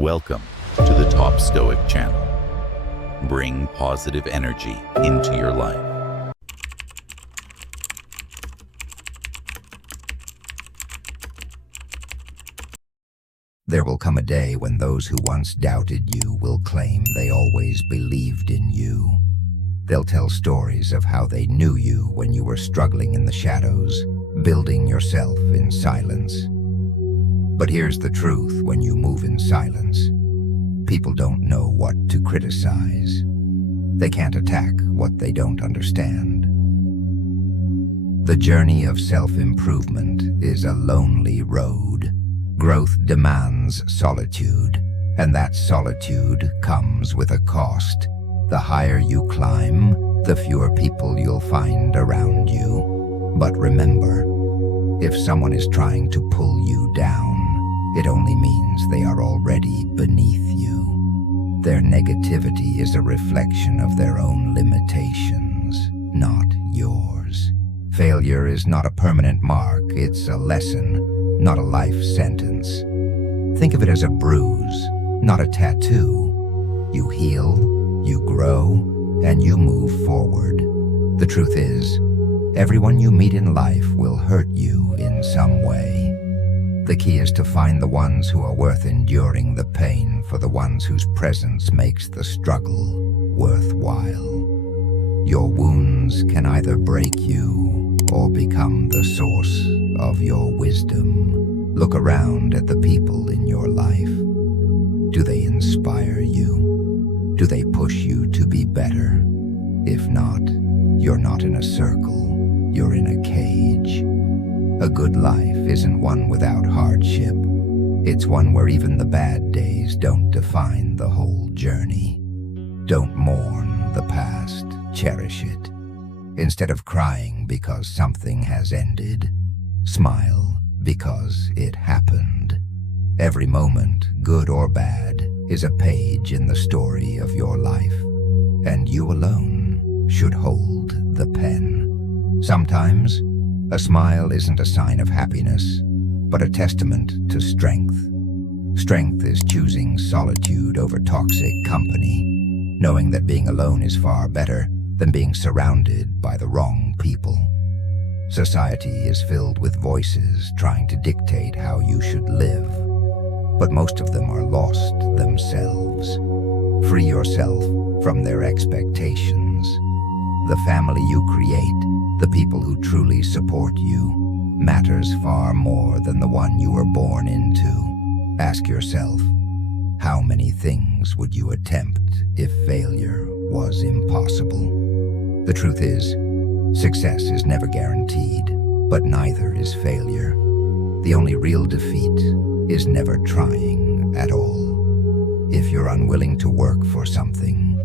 Welcome to the Top Stoic channel. Bring positive energy into your life. There will come a day when those who once doubted you will claim they always believed in you. They'll tell stories of how they knew you when you were struggling in the shadows, building yourself in silence. But here's the truth: when you move in silence, people don't know what to criticize. They can't attack what they don't understand. The journey of self-improvement is a lonely road. Growth demands solitude, and that solitude comes with a cost. The higher you climb, the fewer people you'll find around you. But remember, if someone is trying to pull you down, it only means they are already beneath you. Their negativity is a reflection of their own limitations, not yours. Failure is not a permanent mark, it's a lesson, not a life sentence. Think of it as a bruise, not a tattoo. You heal, you grow, and you move forward. The truth is, everyone you meet in life will hurt you in some way. The key is to find the ones who are worth enduring the pain for the ones whose presence makes the struggle worthwhile. Your wounds can either break you or become the source of your wisdom. Look around at the people in your life. Do they inspire you? Do they push you to be better? If not, you're not in a circle, you're in a cage. A good life isn't one without hardship. It's one where even the bad days don't define the whole journey. Don't mourn the past, cherish it. Instead of crying because something has ended, smile because it happened. Every moment, good or bad, is a page in the story of your life, and you alone should hold the pen. Sometimes, a smile isn't a sign of happiness, but a testament to strength. Strength is choosing solitude over toxic company, knowing that being alone is far better than being surrounded by the wrong people. Society is filled with voices trying to dictate how you should live, but most of them are lost themselves. Free yourself from their expectations. The family you create, the people who truly support you, matters far more than the one you were born into. Ask yourself, how many things would you attempt if failure was impossible? The truth is, success is never guaranteed, but neither is failure. The only real defeat is never trying at all. If you're unwilling to work for something,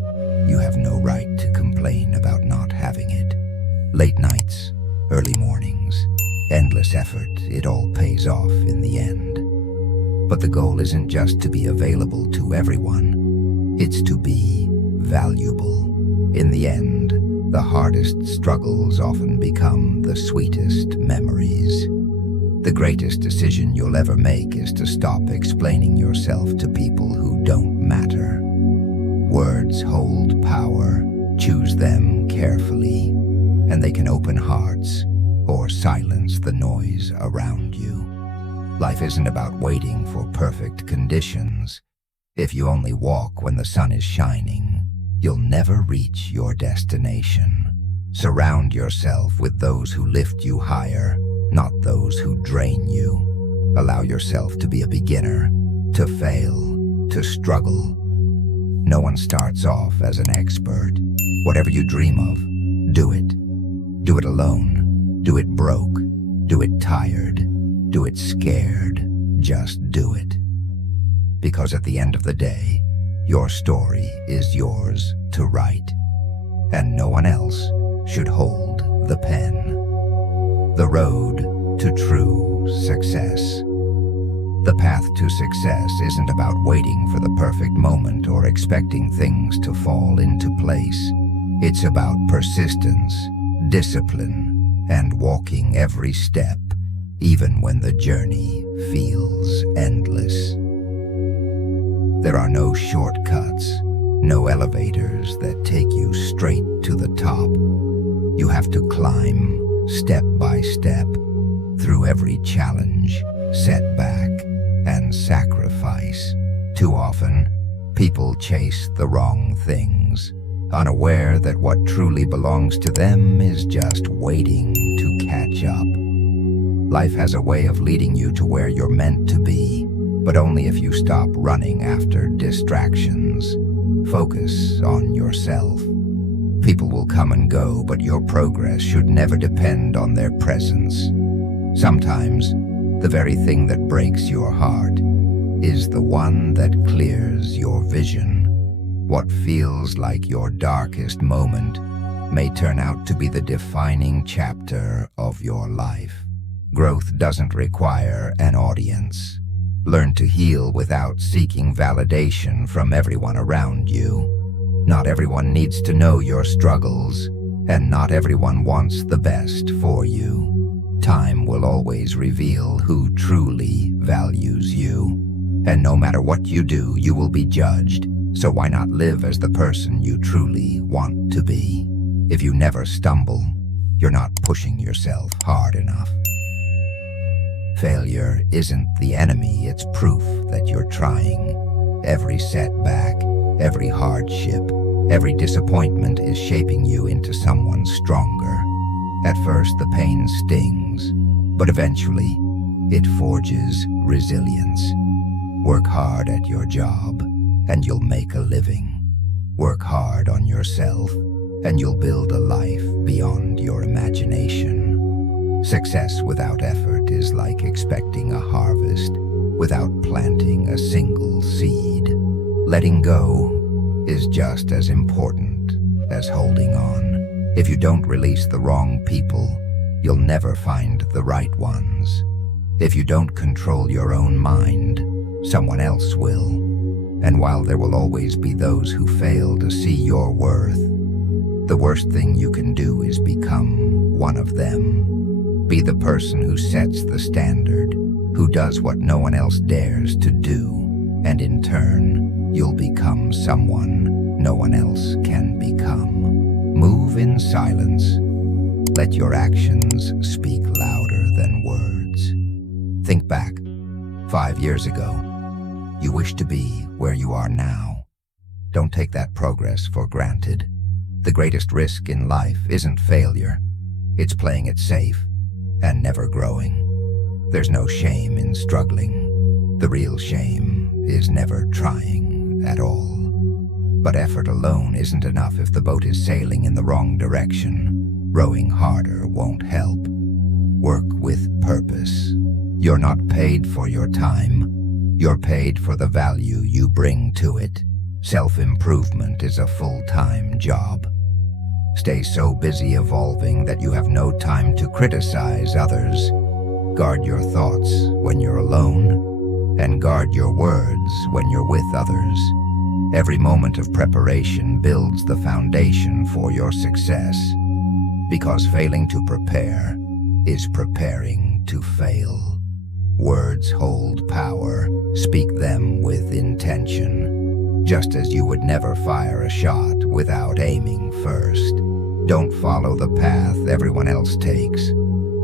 you have no right to complain about not having it. Late nights, early mornings, endless effort, it all pays off in the end. But the goal isn't just to be available to everyone, it's to be valuable. In the end, the hardest struggles often become the sweetest memories. The greatest decision you'll ever make is to stop explaining yourself to people who don't matter. Words hold power. Choose them carefully, and they can open hearts or silence the noise around you. Life isn't about waiting for perfect conditions. If you only walk when the sun is shining, you'll never reach your destination. Surround yourself with those who lift you higher, not those who drain you. Allow yourself to be a beginner, to fail, to struggle. No one starts off as an expert. Whatever you dream of, do it. Do it alone. Do it broke. Do it tired. Do it scared. Just do it. Because at the end of the day, your story is yours to write, and no one else should hold the pen. The road to true success. The path to success isn't about waiting for the perfect moment or expecting things to fall into place. It's about persistence, discipline, and walking every step, even when the journey feels endless. There are no shortcuts, no elevators that take you straight to the top. You have to climb, step by step, through every challenge, setback, and sacrifice. Too often, people chase the wrong things, unaware that what truly belongs to them is just waiting to catch up. Life has a way of leading you to where you're meant to be, but only if you stop running after distractions. Focus on yourself. People will come and go, but your progress should never depend on their presence. Sometimes, the very thing that breaks your heart is the one that clears your vision. What feels like your darkest moment may turn out to be the defining chapter of your life. Growth doesn't require an audience. Learn to heal without seeking validation from everyone around you. Not everyone needs to know your struggles, and not everyone wants the best for you. Time will always reveal who truly values you. And no matter what you do, you will be judged. So why not live as the person you truly want to be? If you never stumble, you're not pushing yourself hard enough. Failure isn't the enemy, it's proof that you're trying. Every setback, every hardship, every disappointment is shaping you into someone stronger. At first, the pain stings, but eventually, it forges resilience. Work hard at your job, and you'll make a living. Work hard on yourself, and you'll build a life beyond your imagination. Success without effort is like expecting a harvest without planting a single seed. Letting go is just as important as holding on. If you don't release the wrong people, you'll never find the right ones. If you don't control your own mind, someone else will. And while there will always be those who fail to see your worth, the worst thing you can do is become one of them. Be the person who sets the standard, who does what no one else dares to do, and in turn, you'll become someone no one else can become. Move in silence. Let your actions speak louder than words. Think back. 5 years ago, you wish to be where you are now. Don't take that progress for granted. The greatest risk in life isn't failure. It's playing it safe and never growing. There's no shame in struggling. The real shame is never trying at all. But effort alone isn't enough if the boat is sailing in the wrong direction. Rowing harder won't help. Work with purpose. You're not paid for your time. You're paid for the value you bring to it. Self-improvement is a full-time job. Stay so busy evolving that you have no time to criticize others. Guard your thoughts when you're alone, and guard your words when you're with others. Every moment of preparation builds the foundation for your success, because failing to prepare is preparing to fail. Words hold power. Speak them with intention, just as you would never fire a shot without aiming first. Don't follow the path everyone else takes.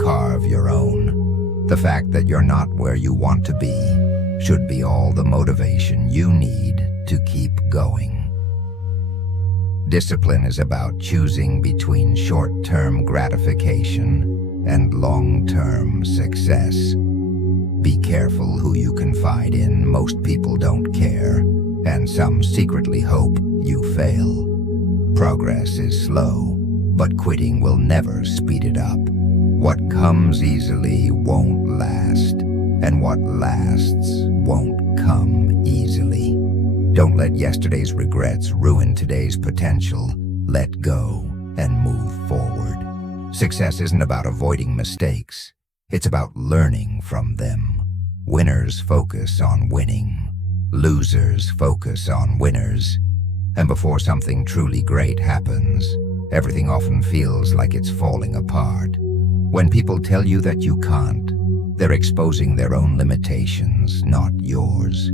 Carve your own. The fact that you're not where you want to be should be all the motivation you need to keep going. Discipline is about choosing between short-term gratification and long-term success. Be careful who you confide in. Most people don't care, and some secretly hope you fail. Progress is slow, but quitting will never speed it up. What comes easily won't last, and what lasts won't come easily. Don't let yesterday's regrets ruin today's potential. Let go and move forward. Success isn't about avoiding mistakes. It's about learning from them. Winners focus on winning. Losers focus on winners. And before something truly great happens, everything often feels like it's falling apart. When people tell you that you can't, they're exposing their own limitations, not yours.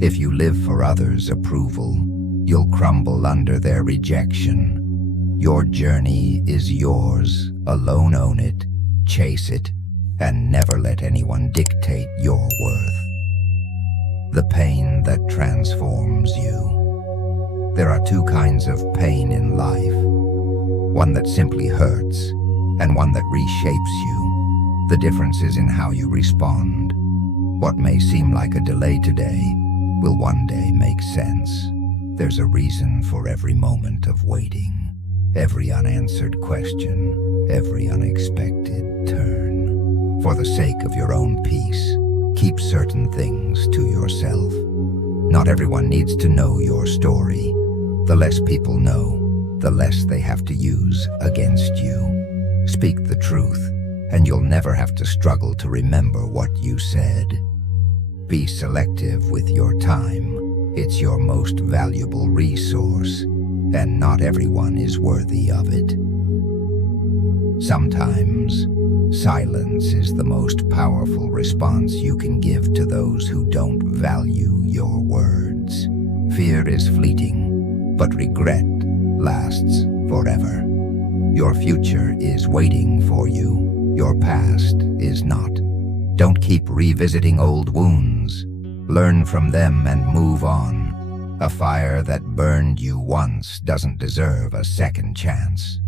If you live for others' approval, you'll crumble under their rejection. Your journey is yours, alone own it, chase it, and never let anyone dictate your worth. The pain that transforms you. There are two kinds of pain in life. One that simply hurts, and one that reshapes you. The difference is in how you respond. What may seem like a delay today will one day make sense. There's a reason for every moment of waiting, every unanswered question, every unexpected turn. For the sake of your own peace, keep certain things to yourself. Not everyone needs to know your story. The less people know, the less they have to use against you. Speak the truth, and you'll never have to struggle to remember what you said. Be selective with your time. It's your most valuable resource, and not everyone is worthy of it. Sometimes, silence is the most powerful response you can give to those who don't value your words. Fear is fleeting, but regret lasts forever. Your future is waiting for you. Your past is not. Don't keep revisiting old wounds. Learn from them and move on. A fire that burned you once doesn't deserve a second chance.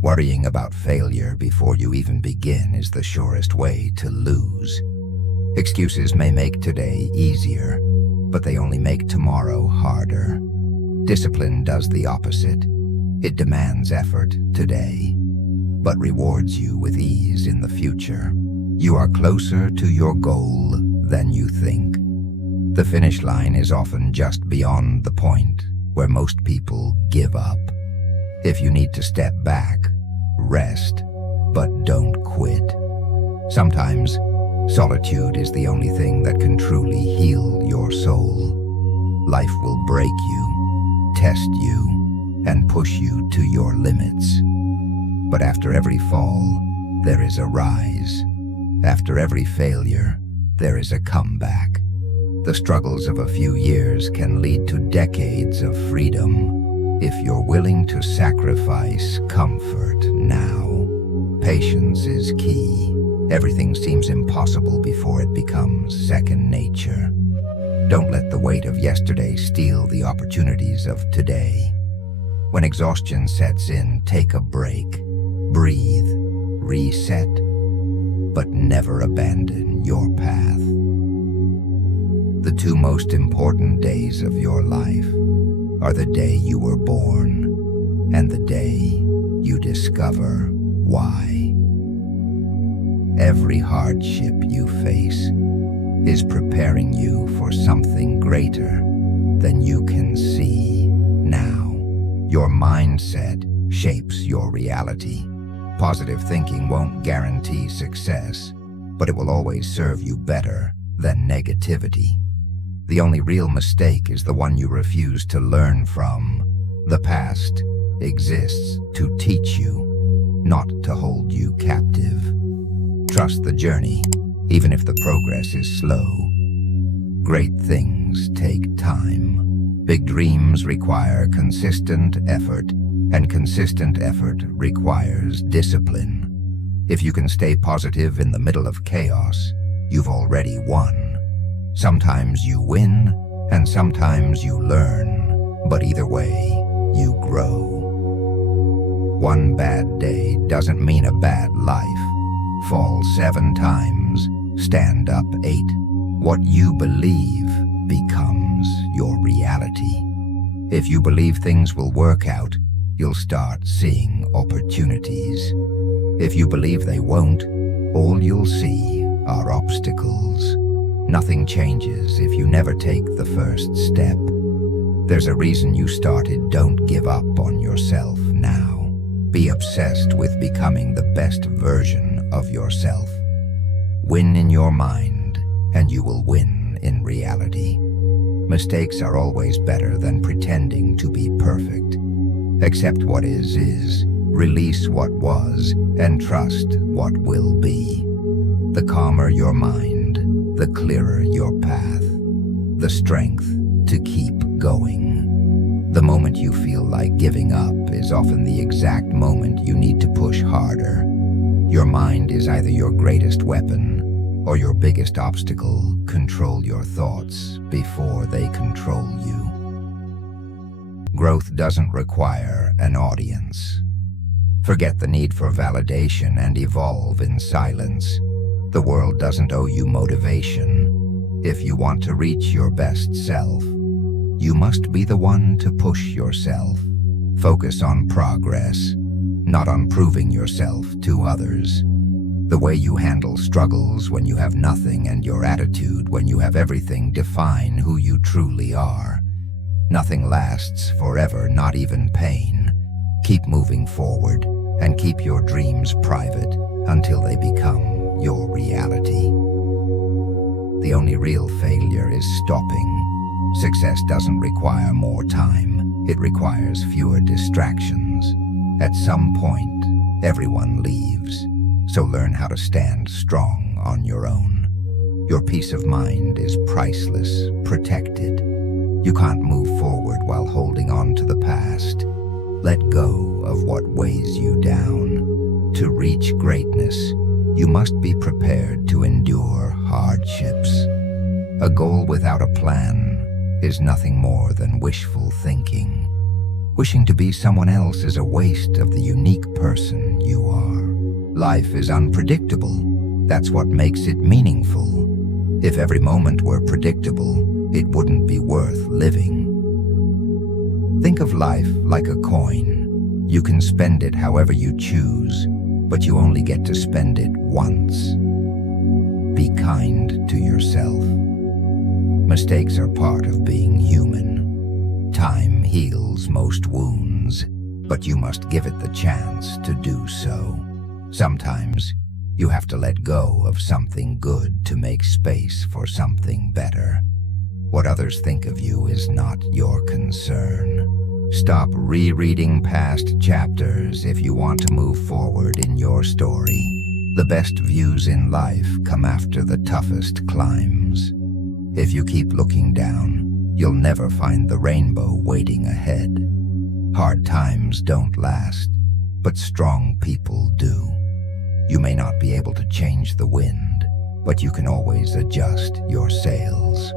Worrying about failure before you even begin is the surest way to lose. Excuses may make today easier, but they only make tomorrow harder. Discipline does the opposite. It demands effort today, but rewards you with ease in the future. You are closer to your goal than you think. The finish line is often just beyond the point where most people give up. If you need to step back, rest, but don't quit. Sometimes, solitude is the only thing that can truly heal your soul. Life will break you, test you, and push you to your limits. But after every fall, there is a rise. After every failure, there is a comeback. The struggles of a few years can lead to decades of freedom if you're willing to sacrifice comfort now. Patience is key. Everything seems impossible before it becomes second nature. Don't let the weight of yesterday steal the opportunities of today. When exhaustion sets in, take a break. Breathe, reset, but never abandon your path. The two most important days of your life are the day you were born and the day you discover why. Every hardship you face is preparing you for something greater than you can see now. Your mindset shapes your reality. Positive thinking won't guarantee success, but it will always serve you better than negativity. The only real mistake is the one you refuse to learn from. The past exists to teach you, not to hold you captive. Trust the journey, even if the progress is slow. Great things take time. Big dreams require consistent effort, and consistent effort requires discipline. If you can stay positive in the middle of chaos, you've already won. Sometimes you win, and sometimes you learn, but either way, you grow. One bad day doesn't mean a bad life. Fall 7 times, stand up 8. What you believe becomes your reality. If you believe things will work out, you'll start seeing opportunities. If you believe they won't, all you'll see are obstacles. Nothing changes if you never take the first step. There's a reason you started. Don't give up on yourself now. Be obsessed with becoming the best version of yourself. Win in your mind, and you will win in reality. Mistakes are always better than pretending to be perfect. Accept what is, release what was, and trust what will be. The calmer your mind, the clearer your path. the strength to keep going. The moment you feel like giving up is often the exact moment you need to push harder. Your mind is either your greatest weapon or your biggest obstacle. Control your thoughts before they control you. Growth doesn't require an audience. Forget the need for validation and evolve in silence. The world doesn't owe you motivation. If you want to reach your best self, you must be the one to push yourself. Focus on progress, not on proving yourself to others. The way you handle struggles when you have nothing and your attitude when you have everything define who you truly are. Nothing lasts forever, not even pain. Keep moving forward and keep your dreams private until they become your reality. The only real failure is stopping. Success doesn't require more time. It requires fewer distractions. At some point, everyone leaves. So learn how to stand strong on your own. Your peace of mind is priceless, protected. You can't move forward while holding on to the past. Let go of what weighs you down. To reach greatness, you must be prepared to endure hardships. A goal without a plan is nothing more than wishful thinking. Wishing to be someone else is a waste of the unique person you are. Life is unpredictable. That's what makes it meaningful. If every moment were predictable, it wouldn't be worth living. Think of life like a coin. You can spend it however you choose, but you only get to spend it once. Be kind to yourself. Mistakes are part of being human. Time heals most wounds, but you must give it the chance to do so. Sometimes, you have to let go of something good to make space for something better. What others think of you is not your concern. Stop rereading past chapters if you want to move forward in your story. The best views in life come after the toughest climbs. If you keep looking down, you'll never find the rainbow waiting ahead. Hard times don't last, but strong people do. You may not be able to change the wind, but you can always adjust your sails.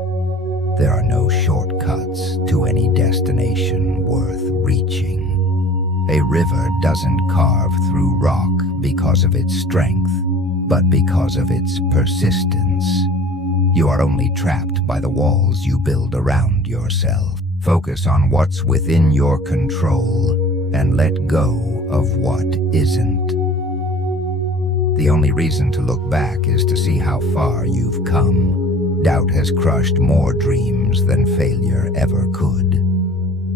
There are no shortcuts to any destination worth reaching. A river doesn't carve through rock because of its strength, but because of its persistence. You are only trapped by the walls you build around yourself. Focus on what's within your control and let go of what isn't. The only reason to look back is to see how far you've come. Doubt has crushed more dreams than failure ever could.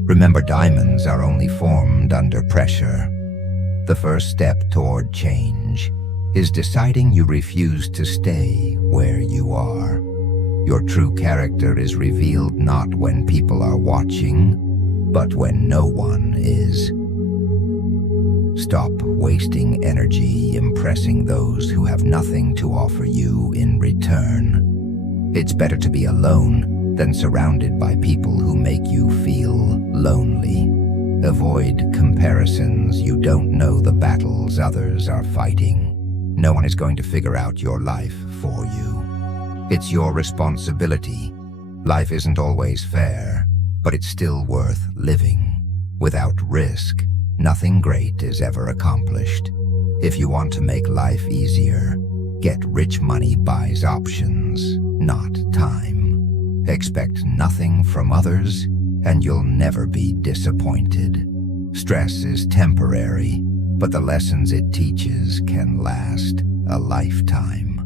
Remember, diamonds are only formed under pressure. The first step toward change is deciding you refuse to stay where you are. Your true character is revealed not when people are watching, but when no one is. Stop wasting energy impressing those who have nothing to offer you in return. It's better to be alone than surrounded by people who make you feel lonely. Avoid comparisons. You don't know the battles others are fighting. No one is going to figure out your life for you. It's your responsibility. Life isn't always fair, but it's still worth living. Without risk, nothing great is ever accomplished. If you want to make life easier, get rich. Money buys options, not time. Expect nothing from others, and you'll never be disappointed. Stress is temporary, but the lessons it teaches can last a lifetime.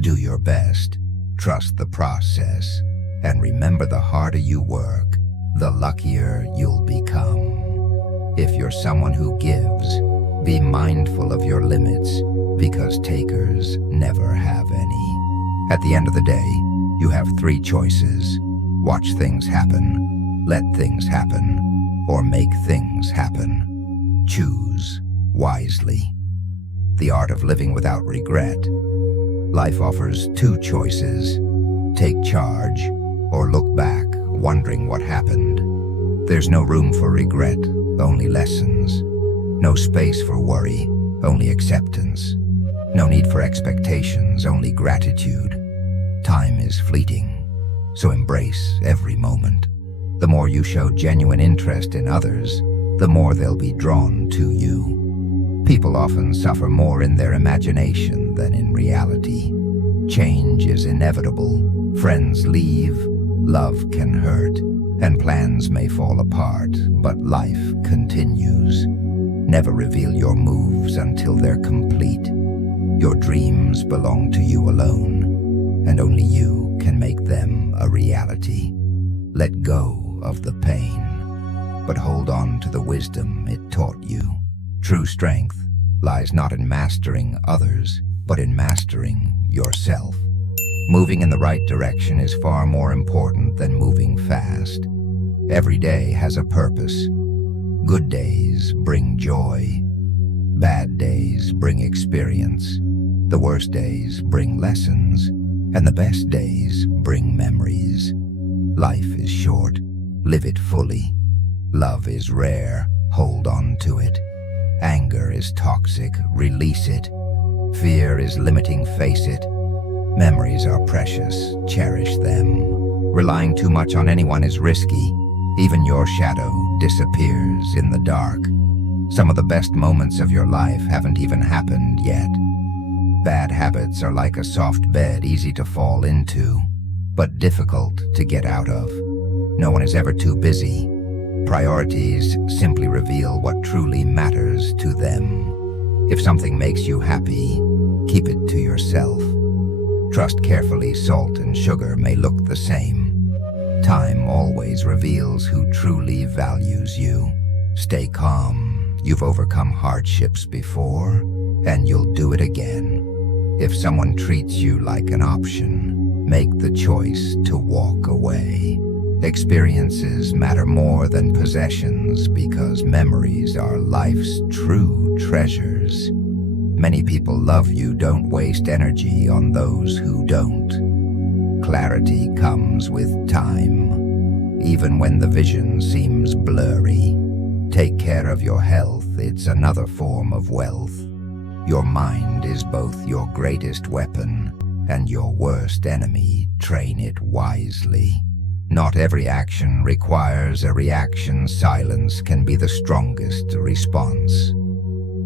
Do your best, trust the process, and remember, the harder you work, the luckier you'll become. If you're someone who gives, be mindful of your limits, because takers never have any. At the end of the day, you have 3 choices. Watch things happen, let things happen, or make things happen. Choose wisely. The art of living without regret. Life offers 2 choices. Take charge or look back, wondering what happened. There's no room for regret, only lessons. No space for worry, only acceptance. No need for expectations, only gratitude. Time is fleeting, so embrace every moment. The more you show genuine interest in others, the more they'll be drawn to you. People often suffer more in their imagination than in reality. Change is inevitable. Friends leave, love can hurt, and plans may fall apart, but life continues. Never reveal your moves until they're complete. Your dreams belong to you alone, and only you can make them a reality. Let go of the pain, but hold on to the wisdom it taught you. True strength lies not in mastering others, but in mastering yourself. Moving in the right direction is far more important than moving fast. Every day has a purpose. Good days bring joy. Bad days bring experience. The worst days bring lessons, and the best days bring memories. Life is short. Live it fully. Love is rare. Hold on to it. Anger is toxic. Release it. Fear is limiting. Face it. Memories are precious. Cherish them. Relying too much on anyone is risky. Even your shadow disappears in the dark. Some of the best moments of your life haven't even happened yet. Bad habits are like a soft bed, easy to fall into, but difficult to get out of. No one is ever too busy. Priorities simply reveal what truly matters to them. If something makes you happy, keep it to yourself. Trust carefully, salt and sugar may look the same. Time always reveals who truly values you. Stay calm. You've overcome hardships before, and you'll do it again. If someone treats you like an option, make the choice to walk away. Experiences matter more than possessions because memories are life's true treasures. Many people love you. Don't waste energy on those who don't. Clarity comes with time, even when the vision seems blurry. Take care of your health. It's another form of wealth. Your mind is both your greatest weapon and your worst enemy. Train it wisely. Not every action requires a reaction. Silence can be the strongest response.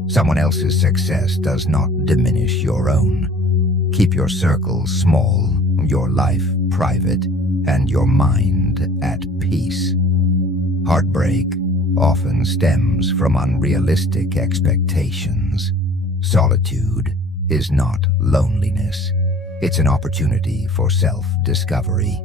Someone else's success does not diminish your own. Keep your circle small, your life private, and your mind at peace. Heartbreak often stems from unrealistic expectations. Solitude is not loneliness. It's an opportunity for self-discovery.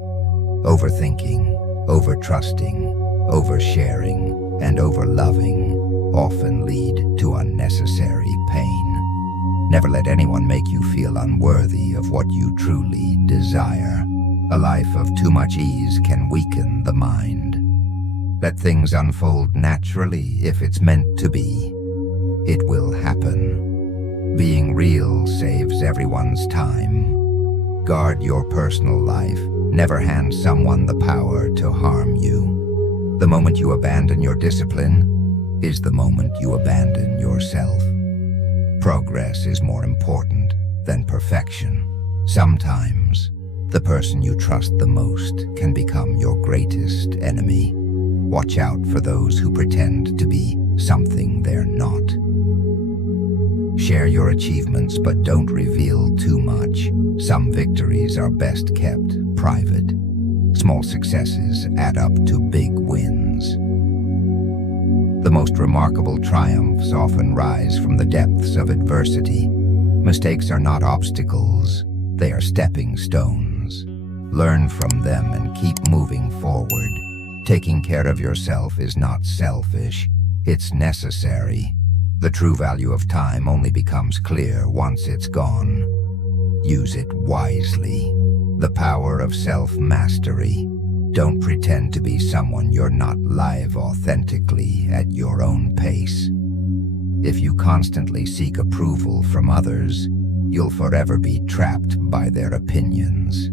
Overthinking, overtrusting, oversharing, and overloving often lead to unnecessary pain. Never let anyone make you feel unworthy of what you truly desire. A life of too much ease can weaken the mind. Let things unfold naturally. If it's meant to be, it will happen. Being real saves everyone's time. Guard your personal life. Never hand someone the power to harm you. The moment you abandon your discipline is the moment you abandon yourself. Progress is more important than perfection. Sometimes, the person you trust the most can become your greatest enemy. Watch out for those who pretend to be something they're not. Share your achievements, but don't reveal too much. Some victories are best kept private. Small successes add up to big wins. The most remarkable triumphs often rise from the depths of adversity. Mistakes are not obstacles, they are stepping stones. Learn from them and keep moving forward. Taking care of yourself is not selfish, it's necessary. The true value of time only becomes clear once it's gone. Use it wisely. The power of self-mastery. Don't pretend to be someone you're not. Live authentically at your own pace. If you constantly seek approval from others, you'll forever be trapped by their opinions.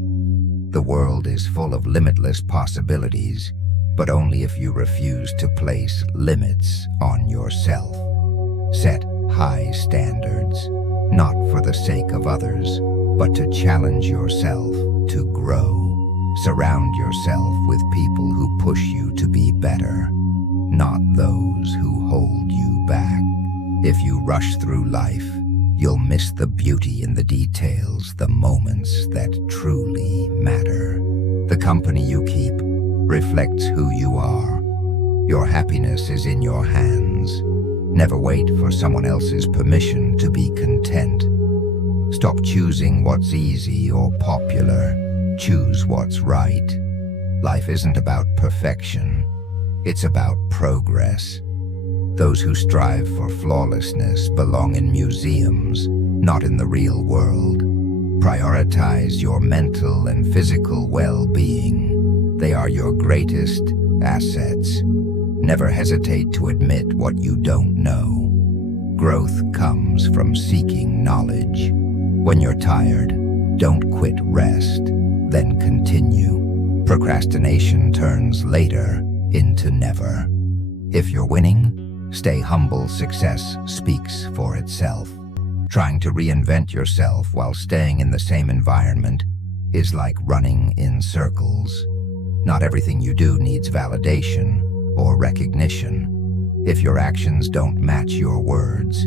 The world is full of limitless possibilities, but only if you refuse to place limits on yourself. Set high standards, not for the sake of others, but to challenge yourself to grow. Surround yourself with people who push you to be better, not those who hold you back. If you rush through life, you'll miss the beauty in the details, the moments that truly matter. The company you keep reflects who you are. Your happiness is in your hands. Never wait for someone else's permission to be content. Stop choosing what's easy or popular. Choose what's right. Life isn't about perfection. It's about progress. Those who strive for flawlessness belong in museums, not in the real world. Prioritize your mental and physical well-being. They are your greatest assets. Never hesitate to admit what you don't know. Growth comes from seeking knowledge. When you're tired, don't quit rest, then continue. Procrastination turns later into never. If you're winning, stay humble. Success speaks for itself. Trying to reinvent yourself while staying in the same environment is like running in circles. Not everything you do needs validation or recognition. If your actions don't match your words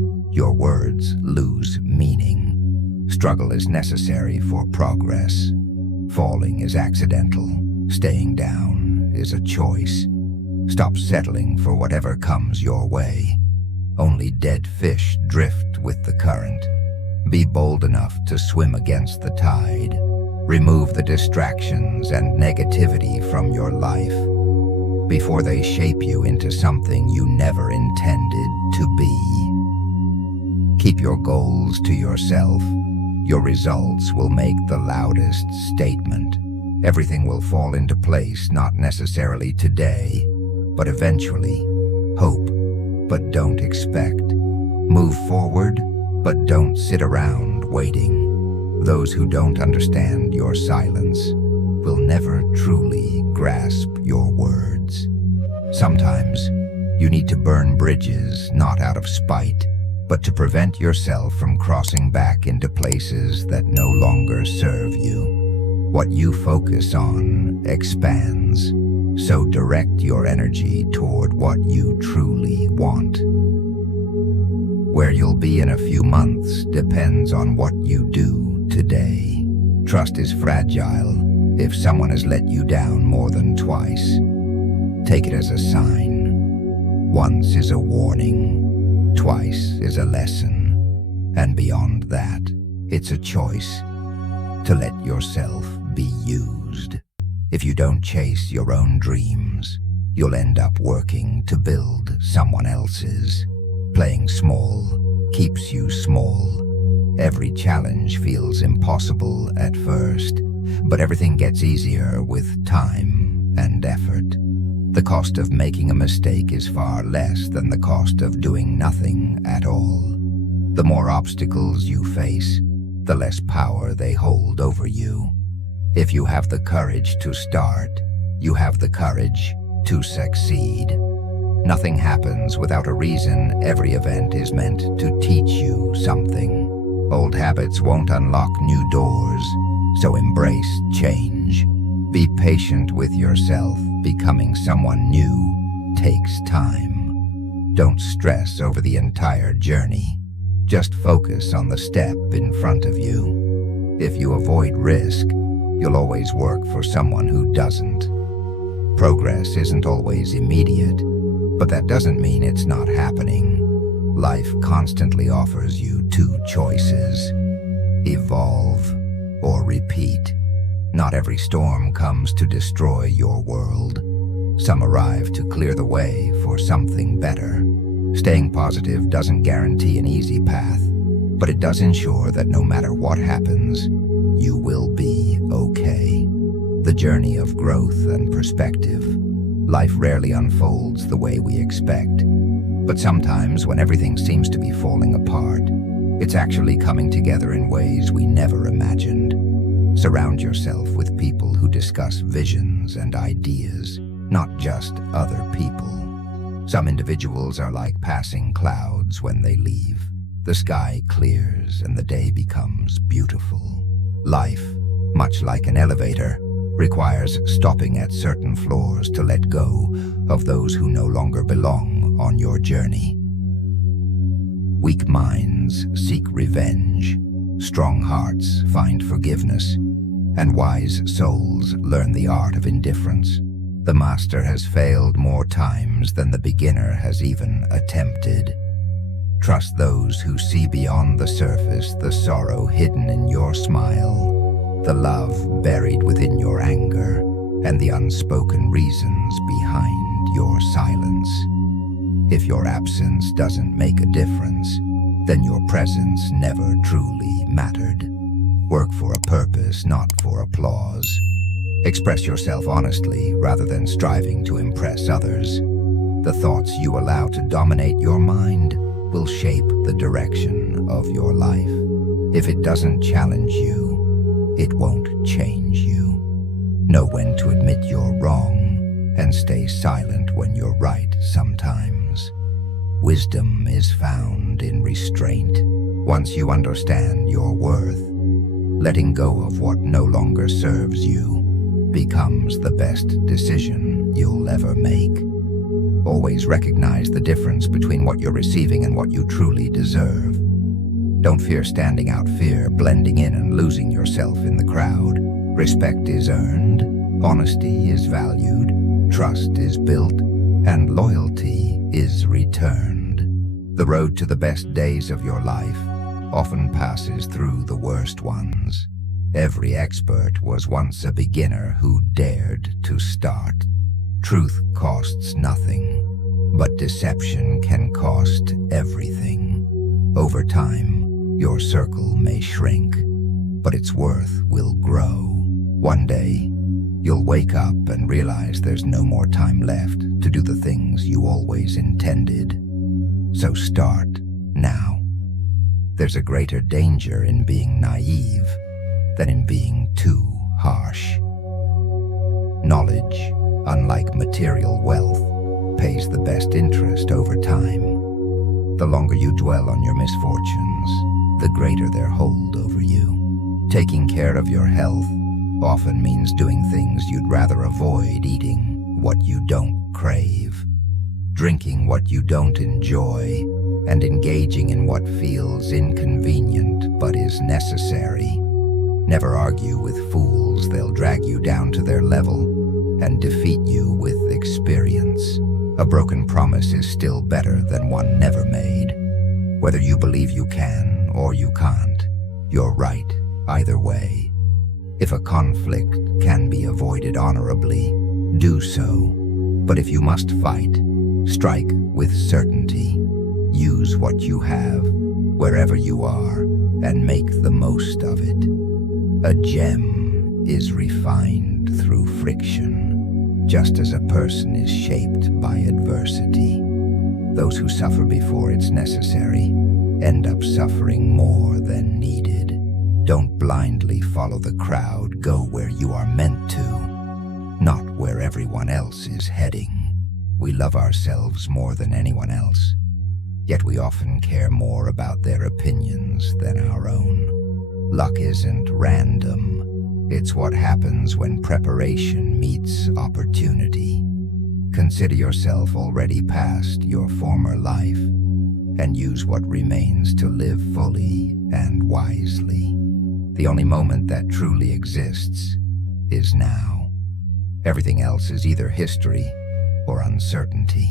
lose meaning. Struggle is necessary for progress. Falling is accidental. Staying down is a choice. Stop settling for whatever comes your way. Only dead fish drift with the current. Be bold enough to swim against the tide. Remove the distractions and negativity from your life before they shape you into something you never intended to be. Keep your goals to yourself. Your results will make the loudest statement. Everything will fall into place, not necessarily today, but eventually. Hope, but don't expect. Move forward, but don't sit around waiting. Those who don't understand your silence will never truly grasp your words. Sometimes you need to burn bridges, not out of spite, but to prevent yourself from crossing back into places that no longer serve you. What you focus on expands, so direct your energy toward what you truly want. Where you'll be in a few months depends on what you do today. Trust is fragile. If someone has let you down more than twice, take it as a sign. Once is a warning, twice is a lesson, and beyond that, it's a choice to let yourself be used. If you don't chase your own dreams, you'll end up working to build someone else's. Playing small keeps you small. Every challenge feels impossible at first, but everything gets easier with time and effort. The cost of making a mistake is far less than the cost of doing nothing at all. The more obstacles you face, the less power they hold over you. If you have the courage to start, you have the courage to succeed. Nothing happens without a reason. Every event is meant to teach you something. Old habits won't unlock new doors, so embrace change. Be patient with yourself. Becoming someone new takes time. Don't stress over the entire journey. Just focus on the step in front of you. If you avoid risk, you'll always work for someone who doesn't. Progress isn't always immediate, but that doesn't mean it's not happening. Life constantly offers you two choices: evolve or repeat. Not every storm comes to destroy your world. Some arrive to clear the way for something better. Staying positive doesn't guarantee an easy path, but it does ensure that no matter what happens, you will be okay. The journey of growth and perspective. Life rarely unfolds the way we expect, but sometimes when everything seems to be falling apart, it's actually coming together in ways we never imagined. Surround yourself with people who discuss visions and ideas, not just other people. Some individuals are like passing clouds when they leave. The sky clears and the day becomes beautiful. Life, much like an elevator, requires stopping at certain floors to let go of those who no longer belong on your journey. Weak minds seek revenge, strong hearts find forgiveness, and wise souls learn the art of indifference. The master has failed more times than the beginner has even attempted. Trust those who see beyond the surface, the sorrow hidden in your smile, the love buried within your anger, and the unspoken reasons behind your silence. If your absence doesn't make a difference, then your presence never truly mattered. Work for a purpose, not for applause. Express yourself honestly rather than striving to impress others. The thoughts you allow to dominate your mind will shape the direction of your life. If it doesn't challenge you, it won't change you. Know when to admit you're wrong and stay silent when you're right sometimes. Wisdom is found in restraint. Once you understand your worth, letting go of what no longer serves you becomes the best decision you'll ever make. Always recognize the difference between what you're receiving and what you truly deserve. Don't fear standing out, fear blending in and losing yourself in the crowd. Respect is earned, honesty is valued, trust is built, and loyalty is returned. The road to the best days of your life often passes through the worst ones. Every expert was once a beginner who dared to start. Truth costs nothing, but deception can cost everything. Over time, your circle may shrink, but its worth will grow. One day, you'll wake up and realize there's no more time left to do the things you always intended. So start now. There's a greater danger in being naive than in being too harsh. Knowledge, unlike material wealth, pays the best interest over time. The longer you dwell on your misfortunes, the greater their hold over you. Taking care of your health often means doing things you'd rather avoid, eating what you don't crave, drinking what you don't enjoy, and engaging in what feels inconvenient but is necessary. Never argue with fools, they'll drag you down to their level and defeat you with experience. A broken promise is still better than one never made. Whether you believe you can or you can't, you're right either way. If a conflict can be avoided honorably, do so. But if you must fight, strike with certainty. Use what you have, wherever you are, and make the most of it. A gem is refined through friction, just as a person is shaped by adversity. Those who suffer before it's necessary end up suffering more than needed. Don't blindly follow the crowd, go where you are meant to, not where everyone else is heading. We love ourselves more than anyone else, yet we often care more about their opinions than our own. Luck isn't random. It's what happens when preparation meets opportunity. Consider yourself already past your former life and use what remains to live fully and wisely. The only moment that truly exists is now. Everything else is either history or uncertainty.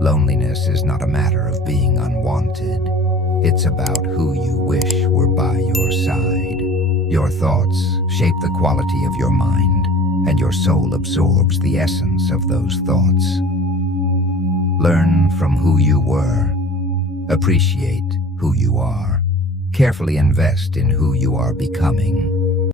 Loneliness is not a matter of being unwanted. It's about who you wish were by your side. Your thoughts shape the quality of your mind, and your soul absorbs the essence of those thoughts. Learn from who you were. Appreciate who you are. Carefully invest in who you are becoming.